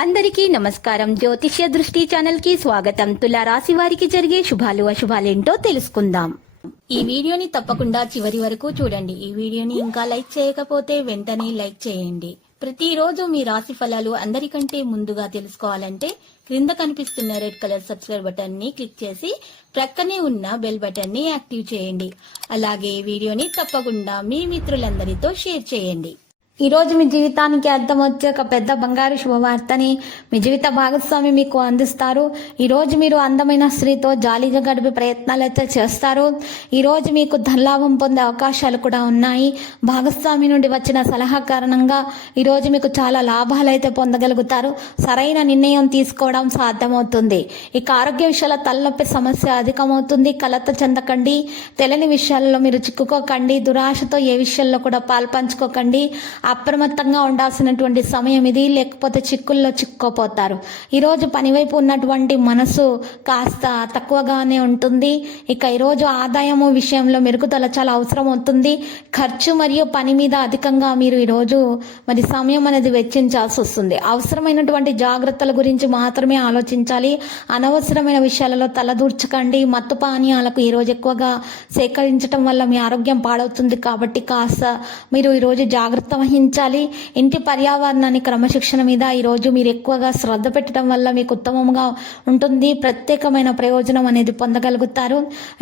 అందరికీ నమస్కారం. జ్యోతిష్య దృష్టి ఛానల్ కి స్వాగతం. తులా రాశి వారికి జరిగే శుభాలు అశుభాలేంటో తెలుసుకుందాం. ఈ వీడియోని తప్పకుండా చివరి వరకు చూడండి. ఈ వీడియోని ఇంకా లైక్ చేయకపోతే వెంటనే లైక్ చేయండి. ప్రతిరోజు మీ రాశి ఫలాలు అందరికంటే ముందుగా తెలుసుకోవాలంటే క్రింద కనిపిస్తున్న రెడ్ కలర్ సబ్స్క్రైబ్ బటన్ ని క్లిక్ చేసి ప్రక్కనే ఉన్న బెల్ బటన్ ని యాక్టివ్ చేయండి. అలాగే వీడియోని తప్పకుండా మీ మిత్రులందరితో షేర్ చేయండి. ఈ రోజు మీ జీవితానికి అర్థం వచ్చే ఒక పెద్ద బంగారు శుభవార్తని మీ జీవిత భాగస్వామి మీకు అందిస్తారు. ఈ రోజు మీరు అందమైన స్త్రీతో జాలీగా గడిపే ప్రయత్నాలు అయితే చేస్తారు. ఈ రోజు మీకు ధనలాభం పొందే అవకాశాలు కూడా ఉన్నాయి. భాగస్వామి నుండి వచ్చిన సలహా కారణంగా ఈ రోజు మీకు చాలా లాభాలు అయితే పొందగలుగుతారు. సరైన నిర్ణయం తీసుకోవడం సాధ్యమవుతుంది. ఇక ఆరోగ్య విషయాల తలనొప్పి సమస్య అధికమవుతుంది. కలత చెందకండి. తెలియని విషయాల్లో మీరు చిక్కుకోకండి. దురాశతో ఏ విషయాల్లో కూడా పాల్పంచుకోకండి. అప్రమత్తంగా ఉండాల్సినటువంటి సమయం ఇది, లేకపోతే చిక్కుల్లో చిక్కుకోపోతారు. ఈరోజు పనివైపు ఉన్నటువంటి మనసు కాస్త తక్కువగానే ఉంటుంది. ఇక ఈరోజు ఆదాయము విషయంలో మెరుగుదల చాలా అవసరం అవుతుంది. ఖర్చు మరియు పని మీద అధికంగా మీరు ఈరోజు మరి సమయం అనేది వెచ్చించాల్సి వస్తుంది. అవసరమైనటువంటి జాగ్రత్తల గురించి మాత్రమే ఆలోచించాలి. అనవసరమైన విషయాలలో తలదూర్చకండి. మత్తు పానీయాలకు ఈరోజు ఎక్కువగా సేకరించడం వల్ల మీ ఆరోగ్యం పాడవుతుంది. కాబట్టి కాస్త మీరు ఈరోజు జాగ్రత్త వహించాలి. ఇంటి పర్యావరణాన్ని క్రమశిక్షణ మీద ఈరోజు మీరు ఎక్కువగా శ్రద్ధ పెట్టడం వల్ల మీకు ఉత్తమంగా ఉంటుంది. ప్రత్యేకమైన ప్రయోజనం అనేది పొందగలుగుతారు.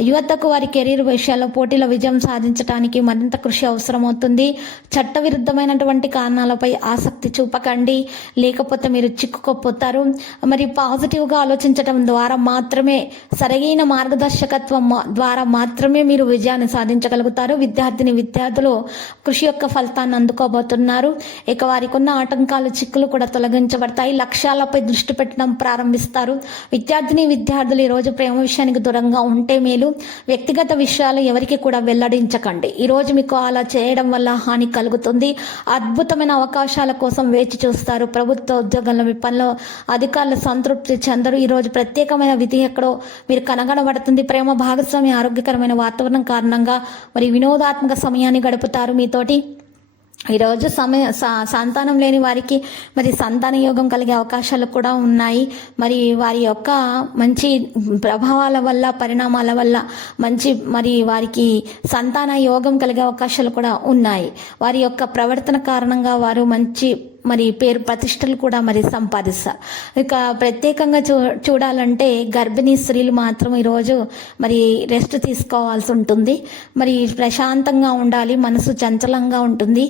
యువతకు వారి కెరీర్ విషయాల్లో పోటీలో విజయం సాధించడానికి మరింత కృషి అవసరమవుతుంది. చట్టవిరుద్ధమైనటువంటి కారణాలపై ఆసక్తి చూపకండి, లేకపోతే మీరు చిక్కుకోపోతారు. మరి పాజిటివ్గా ఆలోచించడం ద్వారా మాత్రమే, సరైన మార్గదర్శకత్వం ద్వారా మాత్రమే మీరు విజయాన్ని సాధించగలుగుతారు. విద్యార్థులు కృషి యొక్క ఫలితాన్ని అందుకోబోతున్నారు. ఇక వారికి ఉన్న ఆటంకాలు, చిక్కులు కూడా తొలగించబడతాయి. లక్ష్యాలపై దృష్టి పెట్టడం ప్రారంభిస్తారు. విద్యార్థులు ఈ రోజు ప్రేమ విషయానికి దూరంగా ఉంటే మేలు. వ్యక్తిగత విషయాలు ఎవరికి కూడా వెల్లడించకండి. ఈ రోజు మీకు అలా చేయడం వల్ల హాని కలుగుతుంది. అద్భుతమైన అవకాశాల కోసం వేచి చూస్తారు. ప్రభుత్వ ఉద్యోగంలో మీ పనిలో అధికారులు సంతృప్తి చెందరు. ఈ రోజు ప్రత్యేకమైన విధి ఎక్కడో మీరు కనగడబడుతుంది. ప్రేమ భాగస్వామి ఆరోగ్యకరమైన వాతావరణం కారణంగా మరి వినోదాత్మక సమయాన్ని గడుపుతారు మీతోటి. ఈరోజు సంతానం లేని వారికి మరి సంతాన యోగం కలిగే అవకాశాలు కూడా ఉన్నాయి. మరి వారి యొక్క మంచి ప్రభావాల వల్ల, పరిణామాల వల్ల మంచి మరి వారికి సంతాన యోగం కలిగే అవకాశాలు కూడా ఉన్నాయి. వారి యొక్క ప్రవర్తన కారణంగా వారు మంచి మరి పేరు ప్రతిష్టలు కూడా మరి సంపాదిస్తారు. ఇక ప్రత్యేకంగా చూడాలంటే గర్భిణీ స్త్రీలు మాత్రం ఈరోజు మరి రెస్ట్ తీసుకోవాల్సి ఉంటుంది. మరి ప్రశాంతంగా ఉండాలి. మనసు చంచలంగా ఉంటుంది.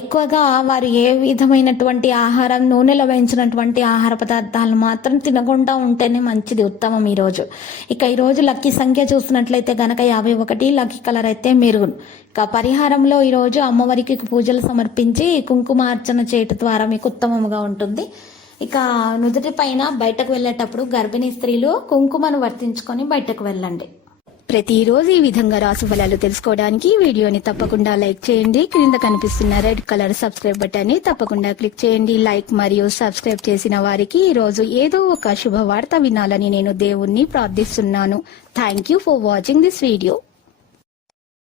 ఎక్కువగా వారు ఏ విధమైనటువంటి ఆహారం, నూనెలో వేయించినటువంటి ఆహార పదార్థాలు మాత్రం తినకుండా ఉంటేనే మంచిది, ఉత్తమం ఈరోజు. ఇక ఈరోజు లక్కీ సంఖ్య చూసినట్లయితే గనక 51. లక్కీ కలర్ అయితే మెరూన్. ఇక పరిహారంలో ఈరోజు అమ్మవారికి పూజలు సమర్పించి కుంకుమార్చన చేయటం ద్వారా మీకు ఉత్తమముగా ఉంటుంది. ఇక నుదుటి పైన బయటకు వెళ్ళేటప్పుడు గర్భిణీ స్త్రీలు కుంకుమను వర్తించుకొని బయటకు వెళ్ళండి. ప్రతిరోజు ఈ విధంగా రాశి ఫలాలు తెలుసుకోవడానికి వీడియోని తప్పకుండా లైక్ చేయండి. క్రింద కనిపిస్తున్న రెడ్ కలర్ సబ్స్క్రైబ్ బటన్ ని తప్పకుండా క్లిక్ చేయండి. లైక్ మరియు సబ్స్క్రైబ్ చేసిన వారికి ఈ రోజు ఏదో ఒక శుభవార్త వినాలని నేను దేవుణ్ణి ప్రార్థిస్తున్నాను. Thank you for watching this video.